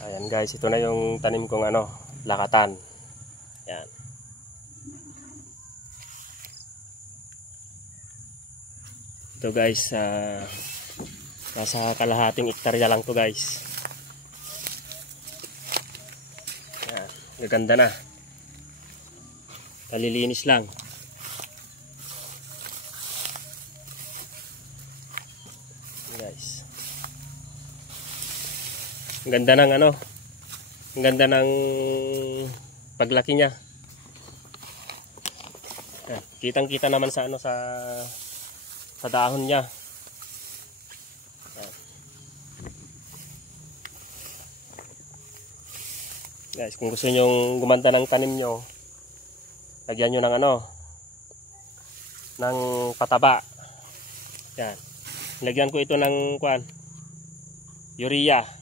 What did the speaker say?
Ayan guys, ito na yung tanim kong lakatan. Ayan. Ito guys, nasa kalahating hektarya lang to guys. Ayan, gaganda na. Kalilinis lang. Guys. Ang ganda ng ang ganda ng paglaki niya. Ayan, kitang-kita naman sa sa dahon niya. Ayan. Guys, kung gusto niyo gumanda ng tanim niyo, lagyan niyo ng ng pataba. Yan. Lagyan ko ito ng urea.